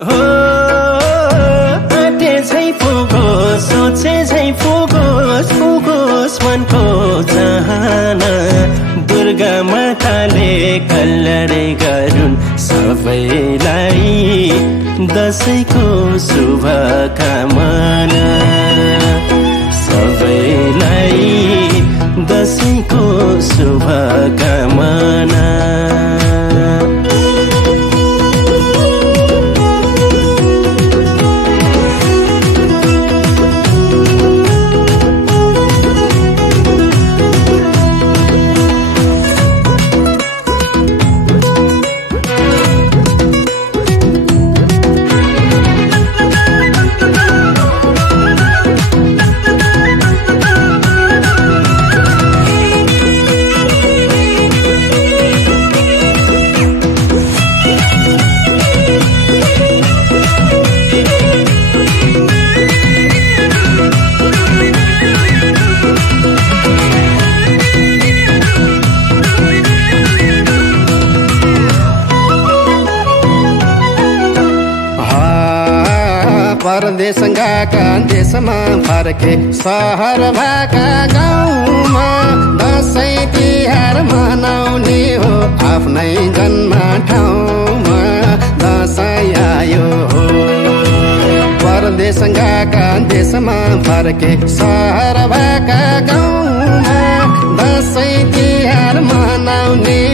हो आटे झै फुकोस् सोचे झै फुकोस् फुकोस् मनको चाहना दुर्गा माताले कल्याण गरून् सबैलाई दशैंको शुभकामना सबैलाई दशैंको शुभकामना परदेश गएका देशमा फर्के सहर भएका गाउँमा दशैं तिहार मनाउने हो आफ्नै जन्म ठाउँमा दशैं आयो हो परदेश गएका देशमा फर्के सहर भएका गाउँमा दशैं तिहार मनाउने